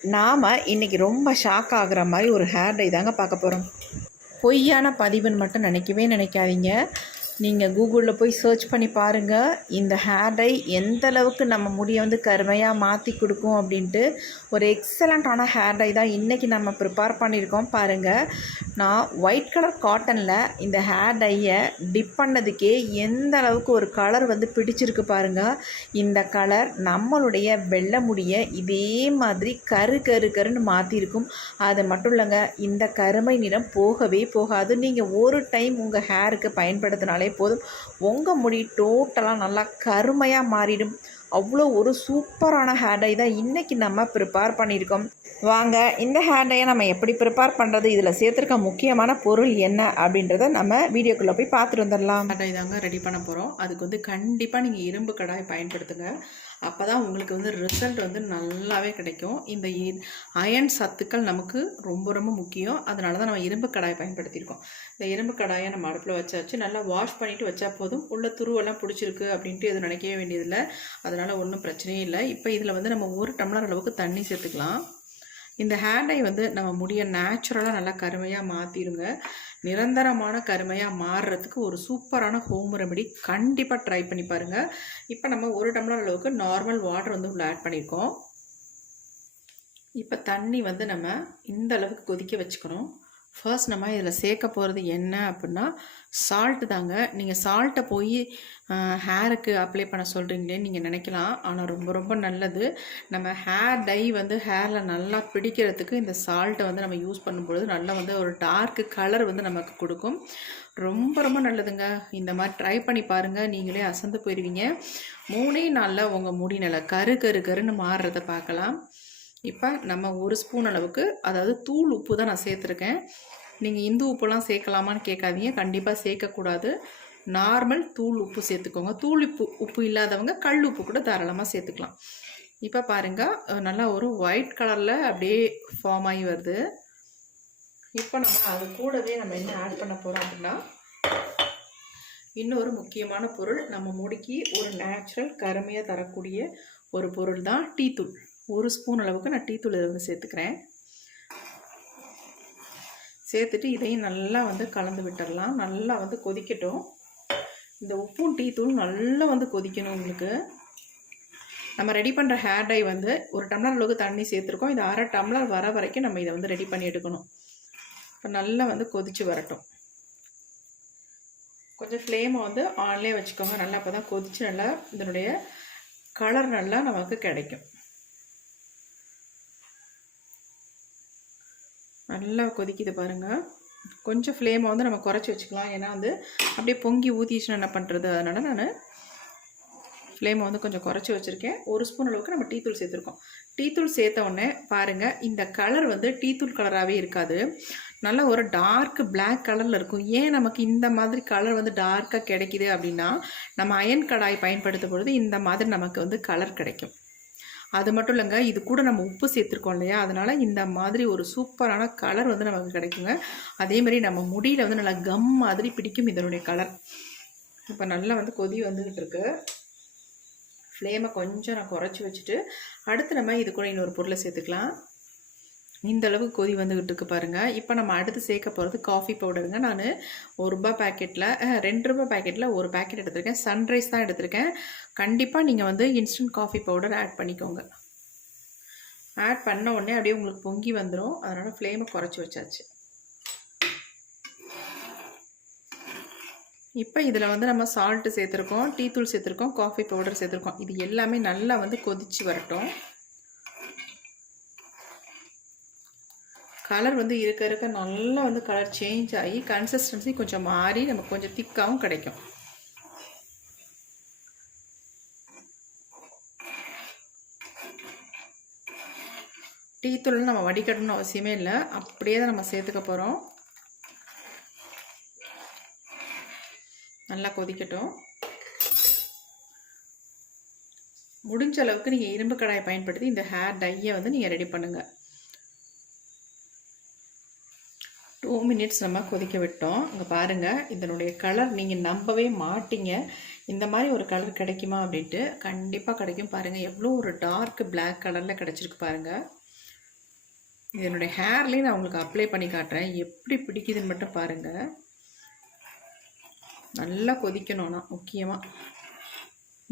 நாம் இன்றைக்கி ரொம்ப ஷாக் ஆகுற மாதிரி ஒரு ஹேர் டை தாங்க பார்க்க போகிறோம். பொய்யான பதிவுன்னு மட்டும் நினைக்கவே நினைக்காதீங்க. நீங்கள் கூகுளில் போய் சர்ச் பண்ணி பாருங்கள். இந்த ஹேர் டை எந்த அளவுக்கு நம்ம முடியை வந்து கருமையாக மாற்றி கொடுக்கும் அப்படின்ட்டு. ஒரு எக்ஸலண்ட்டான ஹேர் டை தான் இன்றைக்கி நம்ம ப்ரிப்பேர் பண்ணியிருக்கோம். பாருங்கள், நான் ஒயிட் கலர் காட்டனில் இந்த ஹேர் டையை டிப் பண்ணதுக்கே எந்த அளவுக்கு ஒரு கலர் வந்து பிடிச்சிருக்கு பாருங்கள். இந்த கலர் நம்மளுடைய வெள்ளை முடியை இதே மாதிரி கரு கரு கருன்னு மாற்றிருக்கும். அது மட்டும் இல்லைங்க, இந்த கருமை நிறம் போகவே போகாது. நீங்கள் ஒரு டைம் உங்கள் ஹேருக்கு பயன்படுத்தினாலே போதும், உங்கள் முடி டோட்டலாக நல்லா கருமையாக மாறிடும். அவ்வளோ ஒரு சூப்பரான ஹேர் டை தான் இன்றைக்கி நம்ம ப்ரிப்பேர் பண்ணியிருக்கோம். வாங்க, இந்த ஹேர் டையை நம்ம எப்படி ப்ரிப்பேர் பண்ணுறது, இதில் சேர்த்துருக்க முக்கியமான பொருள் என்ன அப்படின்றத நம்ம வீடியோக்குள்ளே போய் பார்த்துட்டு வந்துடலாம். ஹேர் டை தாங்க ரெடி பண்ண போகிறோம். அதுக்கு வந்து கண்டிப்பாக நீங்கள் இரும்பு கடாய் பயன்படுத்துங்க. அப்போ தான் உங்களுக்கு வந்து ரிசல்ட் வந்து நல்லாவே கிடைக்கும். இந்த அயன் சத்துக்கள் நமக்கு ரொம்ப ரொம்ப முக்கியம். அதனால தான் நம்ம இரும்பு கடாய் பயன்படுத்தியிருக்கோம். இந்த இரும்பு கடாயை நம்ம அடுப்பில் வச்சாச்சு. நல்லா வாஷ் பண்ணிவிட்டு வச்சா போதும். உள்ள துருவெல்லாம் பிடிச்சிருக்கு அப்படின்ட்டு எதுவும் நினைக்கவே வேண்டியதில்லை. அதனால் ஒன்றும் பிரச்சனையே இல்லை. இப்போ இதில் வந்து நம்ம 1 டம்ளர் அளவுக்கு தண்ணி சேர்த்துக்கலாம். இந்த ஹேர் டை வந்து நம்ம முடியை நேச்சுரலாக நல்லா கருமையாக மாற்றிடுங்க. நிரந்தரமான கருமையாக மாறுறதுக்கு ஒரு சூப்பரான ஹோம் ரெமெடி. கண்டிப்பாக ட்ரை பண்ணி பாருங்கள். இப்போ நம்ம 1 டம்ளர் அளவுக்கு நார்மல் வாட்டர் வந்து உள்ள ஆட் பண்ணியிருக்கோம். இப்போ தண்ணி வந்து நம்ம இந்த அளவுக்கு கொதிக்க வச்சுக்கணும். ஃபர்ஸ்ட் நம்ம இதில் சேர்க்க போகிறது என்ன அப்படின்னா சால்ட்டு தாங்க. நீங்கள் சால்ட்டை போய் ஹேருக்கு அப்ளை பண்ண சொல்கிறீங்களேன்னு நீங்கள் நினைக்கலாம். ஆனால் ரொம்ப ரொம்ப நல்லது. நம்ம ஹேர் டை வந்து ஹேரில் நல்லா பிடிக்கிறதுக்கு இந்த சால்ட்டை வந்து நம்ம யூஸ் பண்ணும்பொழுது நல்லா வந்து ஒரு டார்க்கு கலர் வந்து நமக்கு கொடுக்கும். ரொம்ப ரொம்ப நல்லதுங்க. இந்த மாதிரி ட்ரை பண்ணி பாருங்கள், நீங்களே அசந்து போயிடுவீங்க. 3 நாளில் உங்கள் முடி நல்லா கரு கரு கருன்னு மாறுறதை பார்க்கலாம். இப்போ நம்ம 1 ஸ்பூன் அளவுக்கு, அதாவது தூள் உப்பு தான் நான் சேர்த்துருக்கேன். நீங்கள் இந்து உப்புலாம் சேர்க்கலாமான்னு கேட்காதீங்க, கண்டிப்பாக சேர்க்கக்கூடாது. நார்மல் தூள் உப்பு சேர்த்துக்கோங்க. தூள் உப்பு இல்லாதவங்க கல் உப்பு கூட தாராளமாக சேர்த்துக்கலாம். இப்போ பாருங்கள், நல்லா ஒரு ஒயிட் கலரில் அப்படியே ஃபார்ம் ஆகி வருது. இப்போ நம்ம அது கூடவே நம்ம என்ன ஆட் பண்ண போகிறோம் அப்படின்னா, இன்னொரு முக்கியமான பொருள், நம்ம முடிக்கு ஒரு நேச்சுரல் கருமையாக தரக்கூடிய ஒரு பொருள் தான் டீத்தூள். 1 ஸ்பூன் அளவுக்கு நான் டீத்தூள் இதை வந்து சேர்த்துக்கிறேன். சேர்த்துட்டு இதையும் நல்லா வந்து கலந்து விட்டுடலாம். நல்லா வந்து கொதிக்கட்டும். இந்த உப்பும் டீத்தூள் நல்லா வந்து கொதிக்கணும். உங்களுக்கு நம்ம ரெடி பண்ணுற ஹேர் டை வந்து 1 டம்ளர் அளவுக்கு தண்ணி சேர்த்துருக்கோம். இது 1/2 டம்ளர் வர வரைக்கும் நம்ம இதை வந்து ரெடி பண்ணி எடுக்கணும். இப்போ நல்லா வந்து கொதித்து வரட்டும். கொஞ்சம் ஃப்ளேமை வந்து ஆன்லேயே வச்சுக்கோங்க. நல்லா அப்போ தான் கொதித்து நல்லா இதனுடைய கலர் நல்லா நமக்கு கிடைக்கும். நல்லா கொதிக்குது பாருங்கள். கொஞ்சம் ஃப்ளேமை வந்து நம்ம குறைச்சி வச்சுக்கலாம். ஏன்னா வந்து அப்படியே பொங்கி ஊற்றிச்சுன்னா என்ன பண்ணுறது, அதனால் நான் ஃப்ளேமை வந்து கொஞ்சம் குறைச்சி வச்சுருக்கேன். 1 ஸ்பூன் அளவுக்கு நம்ம டீத்தூள் சேர்த்துருக்கோம். டீத்தூள் சேர்த்த உடனே பாருங்கள், இந்த கலர் வந்து டீத்தூள் கலராகவே இருக்காது, நல்லா ஒரு டார்க் பிளாக் கலரில் இருக்கும். ஏன் நமக்கு இந்த மாதிரி கலர் வந்து டார்க்காக கிடைக்கிது அப்படின்னா, நம்ம அயன் கடாய் பயன்படுத்தும் பொழுது இந்த மாதிரி நமக்கு வந்து கலர் கிடைக்கும். அது மட்டும் இல்லைங்க, இது கூட நம்ம உப்பு சேர்த்துருக்கோம் இல்லையா, அதனால் இந்த மாதிரி ஒரு சூப்பரான கலர் வந்து நமக்கு கிடைக்குங்க. அதேமாதிரி நம்ம முடியில் வந்து நல்லா கம் மாதிரி பிடிக்கும் இதனுடைய கலர். இப்போ நல்லா வந்து கொதி வந்துக்கிட்டு இருக்கு. ஃப்ளேமை கொஞ்சம் நான் குறைச்சி வச்சுட்டு அடுத்து நம்ம இது கூட இன்னொரு பொருளை சேர்த்துக்கலாம். இந்த அளவுக்கு கொதி வந்துக்கிட்டு இருக்கு பாருங்கள். இப்போ நம்ம அடுத்து சேர்க்க போகிறது காஃபி பவுடருங்க. நான் ₹1 பேக்கெட்டில் 2 ரூபாய் பேக்கெட்டில் 1 பேக்கெட் எடுத்திருக்கேன். சன்ரைஸ் தான் எடுத்திருக்கேன். கண்டிப்பாக நீங்கள் வந்து இன்ஸ்டன்ட் காஃபி பவுடர் ஆட் பண்ணிக்கோங்க. ஆட் பண்ண உடனே அப்படியே உங்களுக்கு பொங்கி வந்துடும். அதனால் ஃப்ளேமை குறைச்சி வச்சாச்சு. இப்போ இதில் வந்து நம்ம சால்ட்டு சேர்த்துருக்கோம், டீத்தூள் சேர்த்துருக்கோம், காஃபி பவுடர் சேர்த்துருக்கோம். இது எல்லாமே நல்லா வந்து கொதித்து வரட்டும். கலர் வந்து இருக்க இருக்க நல்லா வந்து கலர் சேஞ்ச் ஆகி கன்சிஸ்டன்சி கொஞ்சம் மாறி நமக்கு கொஞ்சம் திக்காகவும் கிடைக்கும். டீத்தூள் நம்ம வடிகட்டணும்னு அவசியமே இல்லை, அப்படியே தான் நம்ம சேர்த்துக்க போகிறோம். நல்லா கொதிக்கட்டும். முடிஞ்ச அளவுக்கு நீங்கள் இரும்பு கடாயை பயன்படுத்தி இந்த ஹேர் டையை வந்து நீங்கள் ரெடி பண்ணுங்கள். 2 மினிட்ஸ் நம்ம கொதிக்க விட்டோம். இங்கே பாருங்கள், இதனுடைய கலர் நீங்கள் நம்பவே மாட்டீங்க. இந்த மாதிரி ஒரு கலர் கிடைக்குமா அப்படின்ட்டு. கண்டிப்பாக கிடைக்கும். பாருங்கள், எவ்வளோ ஒரு டார்க் பிளாக் கலரில் கிடச்சிருக்கு பாருங்கள். இதனுடைய ஹேர்லேயும் நான் உங்களுக்கு அப்ளை பண்ணி காட்டுறேன், எப்படி பிடிக்குதுன்னு மட்டும் பாருங்கள். நல்லா கொதிக்கணும்னா முக்கியமாக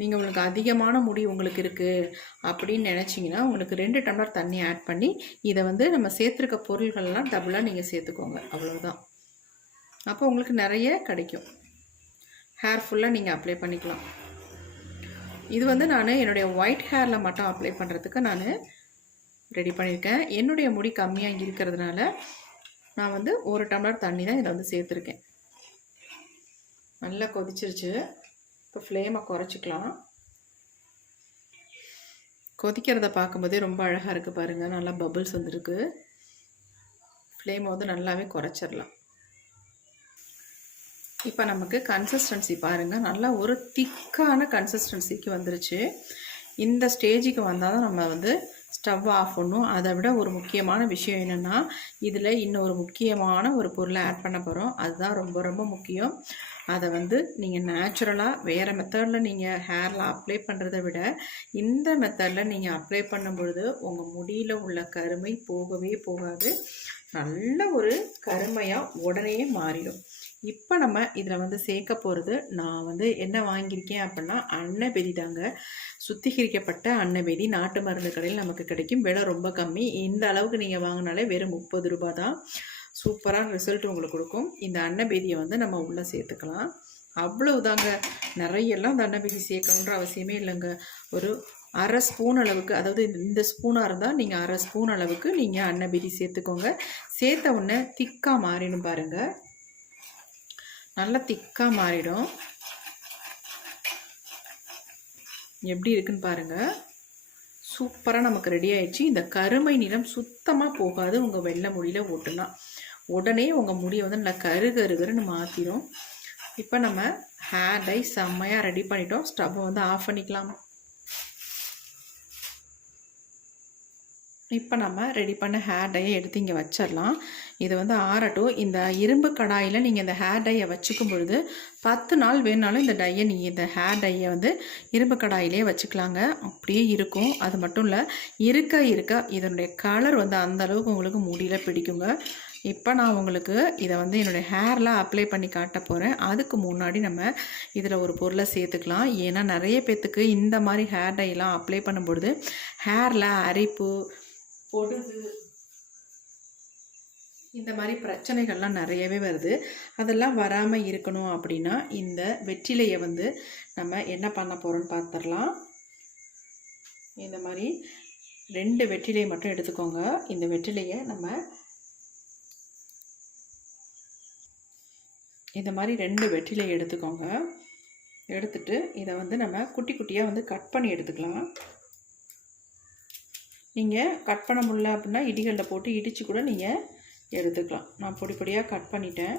நீங்கள் உங்களுக்கு அதிகமான முடி உங்களுக்கு இருக்குது அப்படின்னு நினச்சிங்கன்னா உங்களுக்கு 2 டம்ளர் தண்ணி ஆட் பண்ணி இதை வந்து நம்ம சேர்த்துருக்க பொருள்கள்லாம் டபுளாக நீங்கள் சேர்த்துக்கோங்க. அவ்வளோதான். அப்போ உங்களுக்கு நிறைய கிடைக்கும். ஹேர் ஃபுல்லாக நீங்கள் அப்ளை பண்ணிக்கலாம். இது வந்து நான் என்னுடைய ஒயிட் ஹேரில் மட்டும் அப்ளை பண்ணுறதுக்கு நான் ரெடி பண்ணியிருக்கேன். என்னுடைய முடி கம்மியாக இருக்கிறதுனால நான் வந்து 1 டம்ளர் தண்ணி தான் இதில் வந்து சேர்த்துருக்கேன். நல்லா கொதிச்சிருச்சு. இப்போ ஃப்ளேமை குறைச்சிக்கலாம். கொதிக்கிறத பார்க்கும்போதே ரொம்ப அழகாக இருக்குது பாருங்கள். நல்லா பபிள்ஸ் வந்துருக்கு. ஃப்ளேமை வந்து நல்லாவே குறைச்சிடலாம். இப்போ நமக்கு கன்சிஸ்டன்சி பாருங்கள், நல்லா ஒரு திக்கான கன்சிஸ்டன்சிக்கு வந்துருச்சு. இந்த ஸ்டேஜுக்கு வந்தால் தான் நம்ம வந்து ஸ்டவ் ஆஃப் பண்ணும். அதை விட ஒரு முக்கியமான விஷயம் என்னென்னா, இதில் இன்னொரு முக்கியமான ஒரு பொருளை ஆட் பண்ண போகிறோம். அதுதான் ரொம்ப ரொம்ப முக்கியம். அதை வந்து நீங்கள் நேச்சுரலாக வேறு மெத்தடில் நீங்கள் ஹேரில் அப்ளை பண்ணுறதை விட இந்த மெத்தடில் நீங்கள் அப்ளை பண்ணும் பொழுது உங்கள் முடியில் உள்ள கருமை போகவே போகாது. நல்ல ஒரு கருமையாக உடனே மாறிடும். இப்போ நம்ம இதில் வந்து சேர்க்க போகிறது, நான் வந்து என்ன வாங்கியிருக்கேன் அப்படின்னா அன்னபெதி தாங்க. சுத்திகரிக்கப்பட்ட அன்னபெதி நாட்டு மருந்து கடையில் நமக்கு கிடைக்கும். விலை ரொம்ப கம்மி. இந்த அளவுக்கு நீங்கள் வாங்கினாலே வெறும் 30 ரூபா தான். சூப்பரான ரிசல்ட் உங்களுக்கு கொடுக்கும். இந்த அன்னபெதியை வந்து நம்ம உள்ளே சேர்த்துக்கலாம். அவ்வளவுதாங்க. நிறையெல்லாம் இந்த அன்னபெதி சேர்க்கணுன்ற அவசியமே இல்லைங்க. ஒரு அரை ஸ்பூன் அளவுக்கு, அதாவது இந்த ஸ்பூனாக இருந்தால் நீங்கள் அரை ஸ்பூன் அளவுக்கு நீங்கள் அன்னபெதி சேர்த்துக்கோங்க. சேர்த்த உடனே திக்காக மாறிடும் பாருங்கள். நல்லா திக்காக மாறிடும். எப்படி இருக்குன்னு பாருங்கள். சூப்பராக நமக்கு ரெடி ஆயிடுச்சு. இந்த கருமை நிறம் சுத்தமாக போகாது. உங்கள் வெள்ளை முடியில் ஓட்டுனா உடனே உங்கள் முடியை வந்து நல்லா கருகருன்னு மாற்றிடும். இப்போ நம்ம ஹேர் டை செம்மையாக ரெடி பண்ணிட்டோம். ஸ்டவ்வை வந்து ஆஃப் பண்ணிக்கலாம். இப்போ நம்ம ரெடி பண்ண ஹேர் டையை எடுத்து இங்கே வச்சிடலாம். இது வந்து ஆறட்டும். இந்த இரும்பு கடாயில் நீங்கள் இந்த ஹேர் டையை வச்சுக்கும் பொழுது 10 நாள் வேணாலும் இந்த டையை நீங்கள் இந்த ஹேர் டையை வந்து இரும்பு கடாயிலே வச்சுக்கலாங்க. அப்படியே இருக்கும். அது மட்டும் இல்லை, இருக்க இதனுடைய கலர் வந்து அந்தளவுக்கு உங்களுக்கு முடியில் பிடிக்குங்க. இப்போ நான் உங்களுக்கு இதை வந்து என்னுடைய ஹேரில் அப்ளை பண்ணி காட்ட போகிறேன். அதுக்கு முன்னாடி நம்ம இதில் ஒரு பொருளை சேர்த்துக்கலாம். ஏன்னா நிறைய பேர்த்துக்கு இந்த மாதிரி ஹேர் டைலாம் அப்ளை பண்ணும்பொழுது ஹேரில் அரிப்பு, பொடுகு, இந்த மாதிரி பிரச்சனைகள்லாம் நிறையவே வருது. அதெல்லாம் வராமல் இருக்கணும் அப்படின்னா இந்த வெற்றிலையை வந்து நம்ம என்ன பண்ண போகிறோம்னு பார்த்துடலாம். இந்த மாதிரி 2 வெற்றிலையை மட்டும் எடுத்துக்கோங்க. இந்த வெற்றிலையை நம்ம இந்த மாதிரி 2 வெற்றிலை எடுத்துக்கோங்க. எடுத்துட்டு இதை வந்து நம்ம குட்டி குட்டியாக வந்து கட் பண்ணி எடுத்துக்கலாம். நீங்கள் கட் பண்ண முடியல அப்படின்னா இடிகளில் போட்டு இடித்து கூட நீங்கள் எடுத்துக்கலாம். நான் பொடி பொடியாக கட் பண்ணிட்டேன்.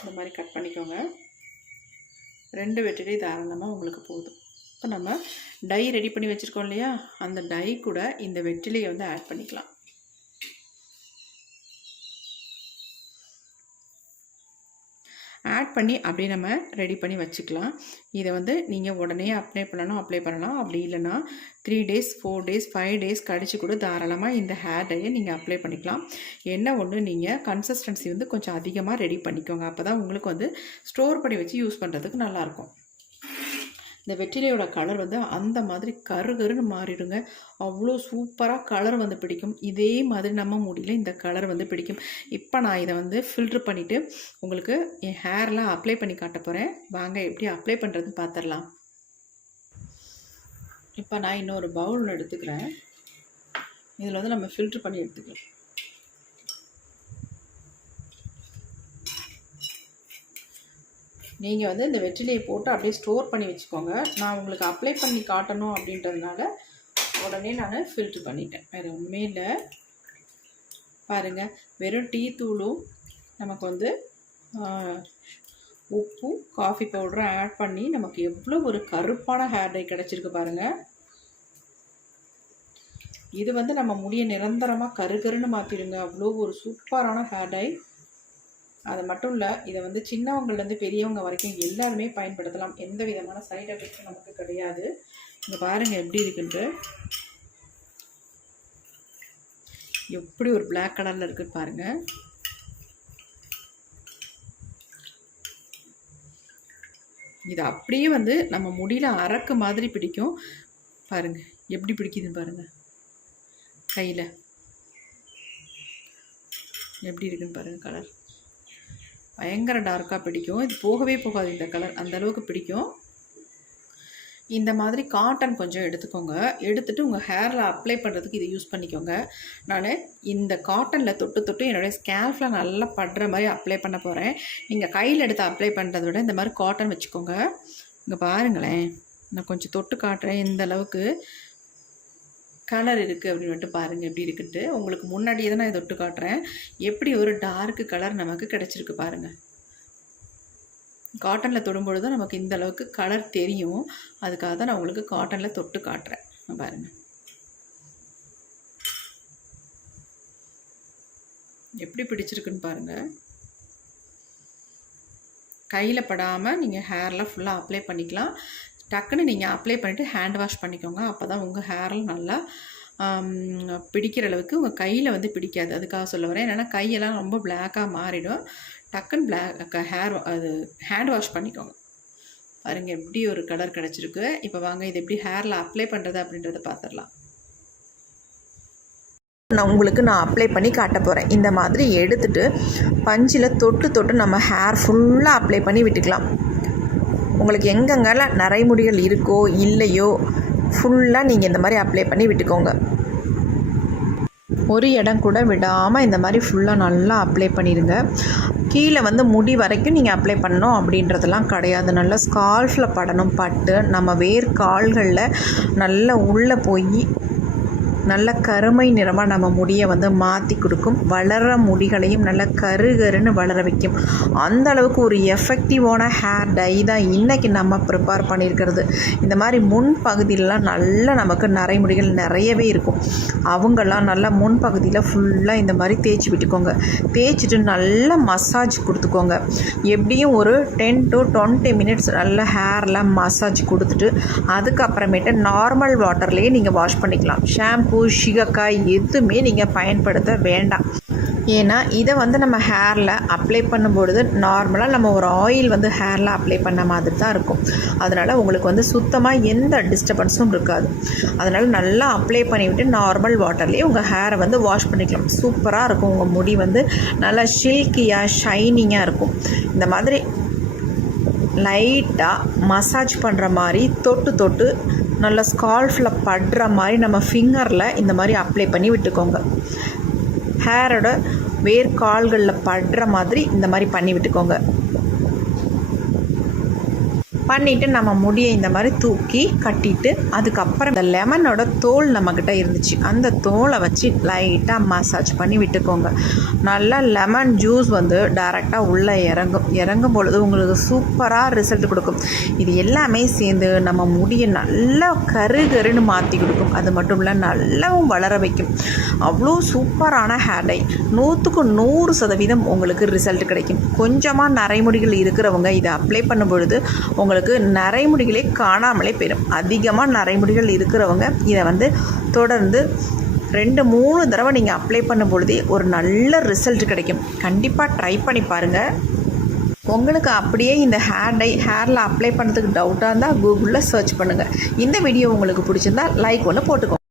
இந்த மாதிரி கட் பண்ணிக்கோங்க. 2 வெற்றிலை தாராளமாக உங்களுக்கு போதும். இப்போ நம்ம டை ரெடி பண்ணி வச்சுருக்கோம் இல்லையா, அந்த டை கூட இந்த வெற்றிலையை வந்து ஆட் பண்ணிக்கலாம். ஆட் பண்ணி அப்படியே நம்ம ரெடி பண்ணி வச்சுக்கலாம். இதை வந்து நீங்கள் உடனே அப்ளை பண்ணலாம். அப்படி இல்லைன்னா 3 days 4 days 5 days கழிச்சு கூட தாராளமாக இந்த ஹேர் டையை நீங்கள் அப்ளை பண்ணிக்கலாம். என்ன ஒன்று, நீங்கள் கன்சிஸ்டன்சி வந்து கொஞ்சம் அதிகமாக ரெடி பண்ணிக்கோங்க. அப்போ தான் உங்களுக்கு வந்து ஸ்டோர் பண்ணி வச்சு யூஸ் பண்ணுறதுக்கு நல்லாயிருக்கும். இந்த வெற்றிலையோட கலர் வந்து அந்த மாதிரி கருன்னு மாறிடுங்க. அவ்வளோ சூப்பராக கலர் வந்து பிடிக்கும். இதே மாதிரி நம்ம முடியல இந்த கலர் வந்து பிடிக்கும். இப்போ நான் இதை வந்து ஃபில்ட்ரு பண்ணிவிட்டு உங்களுக்கு என் ஹேர்லாம் அப்ளை பண்ணி காட்ட போகிறேன். வாங்க எப்படி அப்ளை பண்ணுறதுன்னு பார்த்துடலாம். இப்போ நான் இன்னொரு பவுல் எடுத்துக்கிறேன். இதில் வந்து நம்ம ஃபில்ட்ரு பண்ணி எடுத்துக்கலாம். நீங்கள் வந்து இந்த வெற்றிலையை போட்டு அப்படியே ஸ்டோர் பண்ணி வச்சுக்கோங்க. நான் உங்களுக்கு அப்ளை பண்ணி காட்டணும் அப்படின்றதுனால உடனே நான் ஃபில்ட்ரு பண்ணிட்டேன். வேறு ஒன்றுமே இல்லை. பாருங்கள், வெறும் டீ தூளும் நமக்கு வந்து உப்பும் காஃபி பவுடரும் ஆட் பண்ணி நமக்கு எவ்வளோ ஒரு கருப்பான ஹேர் டை கிடச்சிருக்கு பாருங்கள். இது வந்து நம்ம முடியை நிரந்தரமாக கருன்னு மாற்றிடுங்க. அவ்வளோ ஒரு சூப்பரான ஹேர் டை. அது மட்டும் இல்லை, இதை வந்து சின்னவங்கள்லேருந்து பெரியவங்க வரைக்கும் எல்லாருமே பயன்படுத்தலாம். எந்த விதமான சைடு எஃபெக்ட்டும் நமக்கு கிடையாது. இங்கே பாருங்கள் எப்படி இருக்குன்ட்டு. எப்படி ஒரு Black கலரில் இருக்குன்னு பாருங்கள். இது அப்படியே வந்து நம்ம முடியில் அரக்கு மாதிரி பிடிக்கும். பாருங்கள் எப்படி பிடிக்குதுன்னு பாருங்கள். கையில் எப்படி இருக்குன்னு பாருங்கள். கலர் பயங்கர டார்க்காக பிடிக்கும். இது போகவே போகாது இந்த கலர், அந்தளவுக்கு பிடிக்கும். இந்த மாதிரி காட்டன் கொஞ்சம் எடுத்துக்கோங்க. எடுத்துகிட்டு உங்கள் ஹேரில் அப்ளை பண்ணுறதுக்கு இதை யூஸ் பண்ணிக்கோங்க. நான் இந்த காட்டனில் தொட்டு என்னுடைய ஸ்கேல்ஃபில் நல்லா படுற மாதிரி அப்ளை பண்ண போகிறேன். நீங்கள் கையில் எடுத்து அப்ளை பண்ணுறத விட இந்த மாதிரி காட்டன் வச்சுக்கோங்க. இங்கே பாருங்களேன், நான் கொஞ்சம் தொட்டு காட்டுறேன். இந்த அளவுக்கு கலர் இருக்குது அப்படின்னு மட்டும் பாருங்கள் எப்படி இருக்குன்ட்டு. உங்களுக்கு முன்னாடியே தான் நான் தொட்டு காட்டுறேன். எப்படி ஒரு டார்க்கு கலர் நமக்கு கிடச்சிருக்கு பாருங்கள். காட்டனில் தொடும்பொழுது தான் நமக்கு இந்த அளவுக்கு கலர் தெரியும். அதுக்காக தான் நான் உங்களுக்கு காட்டனில் தொட்டு காட்டுறேன். பாருங்கள் எப்படி பிடிச்சிருக்குன்னு பாருங்கள். கையில் படாமல் நீங்கள் ஹேரில் ஃபுல்லாக அப்ளை பண்ணிக்கலாம். டக்குன்னு நீங்கள் அப்ளை பண்ணிவிட்டு ஹேண்ட் வாஷ் பண்ணிக்கோங்க. அப்போ தான் உங்கள் ஹேரில் நல்லா பிடிக்கிற அளவுக்கு உங்கள் கையில் வந்து பிடிக்காது. அதுக்காக சொல்ல வரேன். என்னென்னா கையெல்லாம் ரொம்ப பிளாக்காக மாறிடும். டக்குன்னு ஹேண்ட் வாஷ் பண்ணிக்கோங்க. பாருங்கள் எப்படி ஒரு கலர் கிடச்சிருக்கு. இப்போ வாங்க இது எப்படி ஹேரில் அப்ளை பண்ணுறது அப்படின்றத பார்த்துடலாம். நான் அப்ளை பண்ணி காட்ட போகிறேன். இந்த மாதிரி எடுத்துகிட்டு பஞ்சில் தொட்டு நம்ம ஹேர் ஃபுல்லாக அப்ளை பண்ணி விட்டுக்கலாம். உங்களுக்கு எங்கெங்கெல்லாம் நரைமுடிகள் இருக்கோ இல்லையோ ஃபுல்லாக நீங்கள் இந்த மாதிரி அப்ளை பண்ணி விட்டுக்கோங்க. ஒரு இடம் கூட விடாமல் இந்த மாதிரி ஃபுல்லாக நல்லா அப்ளை பண்ணிடுங்க. கீழே வந்து முடி வரைக்கும் நீங்கள் அப்ளை பண்ணணும் அப்படின்றதெல்லாம் கிடையாது. நல்லா ஸ்கால்ஃபில் படணும். பட்டு நம்ம வேர்க்கால்களில் நல்லா உள்ளே போய் நல்ல கருமை நிறமாக நம்ம முடியை வந்து மாற்றி கொடுக்கும். வளர முடிகளையும் நல்ல கருகருன்னு வளர வைக்கும். அந்த அளவுக்கு ஒரு எஃபெக்டிவான ஹேர் டை தான் இன்றைக்கி நம்ம ப்ரிப்பேர் பண்ணியிருக்கிறது. இந்த மாதிரி முன்பகுதியிலலாம் நல்லா நமக்கு நரைமுடிகள் நிறையவே இருக்கும். அவங்கெல்லாம் நல்லா முன்பகுதியில் ஃபுல்லாக இந்த மாதிரி தேய்ச்சி விட்டுக்கோங்க. தேய்ச்சிட்டு நல்லா மசாஜ் கொடுத்துக்கோங்க. எப்படியும் ஒரு 10 to 20 மினிட்ஸ் நல்லா ஹேரில் மசாஜ் கொடுத்துட்டு அதுக்கப்புறமேட்டு நார்மல் வாட்டர்லேயே நீங்கள் வாஷ் பண்ணிக்கலாம். ஷாம்பு சிகக்காய் எதுவுமே நீங்கள் பயன்படுத்த வேண்டாம். ஏன்னா இதை வந்து நம்ம ஹேரில் அப்ளை பண்ணும்பொழுது நார்மலாக நம்ம ஒரு ஆயில் வந்து ஹேரில் அப்ளை பண்ண மாதிரி தான் இருக்கும். அதனால் உங்களுக்கு வந்து சுத்தமாக எந்த டிஸ்டர்பன்ஸும் இருக்காது. அதனால் நல்லா அப்ளை பண்ணிவிட்டு நார்மல் வாட்டர்லேயே உங்கள் ஹேரை வந்து வாஷ் பண்ணிக்கலாம். சூப்பராக இருக்கும். உங்கள் முடி வந்து நல்லா ஷில்கியாக ஷைனிங்காக இருக்கும். இந்த மாதிரி லைட்டாக மசாஜ் பண்ணுற மாதிரி தொட்டு நல்லா ஸ்கால்ஃபில் படுற மாதிரி நம்ம ஃபிங்கரில் இந்த மாதிரி அப்ளை பண்ணி விட்டுக்கோங்க. ஹேரோட வேர்க்கால்களில் படுற மாதிரி இந்த மாதிரி பண்ணி விட்டுக்கோங்க. பண்ணிவிட்டு நம்ம முடியை இந்த மாதிரி தூக்கி கட்டிட்டு அதுக்கப்புறம் இந்த லெமனோட தோல் நம்மக்கிட்ட இருந்துச்சு, அந்த தோலை வச்சு லைட்டாக மசாஜ் பண்ணி விட்டுக்கோங்க. நல்லா லெமன் ஜூஸ் வந்து டைரெக்டாக உள்ளே இறங்கும் பொழுது உங்களுக்கு சூப்பராக ரிசல்ட் கொடுக்கும். இது எல்லாமே சேர்ந்து நம்ம முடியை நல்லா கருகருன்னு மாற்றி கொடுக்கும். அது மட்டும் இல்லை நல்லாவும் வளர வைக்கும். அவ்வளோ சூப்பரான ஹேர் டை. 100க்கு 100% உங்களுக்கு ரிசல்ட் கிடைக்கும். கொஞ்சமாக நரைமுடிகள் இருக்கிறவங்க இதை அப்ளை பண்ணும் பொழுது உங்களுக்கு நரைமுடிகளே காணாமலே போயிடும். அதிகமாக நரைமுடிகள் இருக்கிறவங்க இதை வந்து தொடர்ந்து 2-3 தடவை நீங்கள் அப்ளை பண்ணும் பொழுதே ஒரு நல்ல ரிசல்ட் கிடைக்கும். கண்டிப்பாக ட்ரை பண்ணி பாருங்கள். உங்களுக்கு அப்படியே இந்த ஹேரில் அப்ளை பண்ணுறதுக்கு டவுட்டாக இருந்தால் கூகுளில் சர்ச் பண்ணுங்கள். இந்த வீடியோ உங்களுக்கு பிடிச்சிருந்தா லைக் ஒன்று போட்டுக்கோங்க.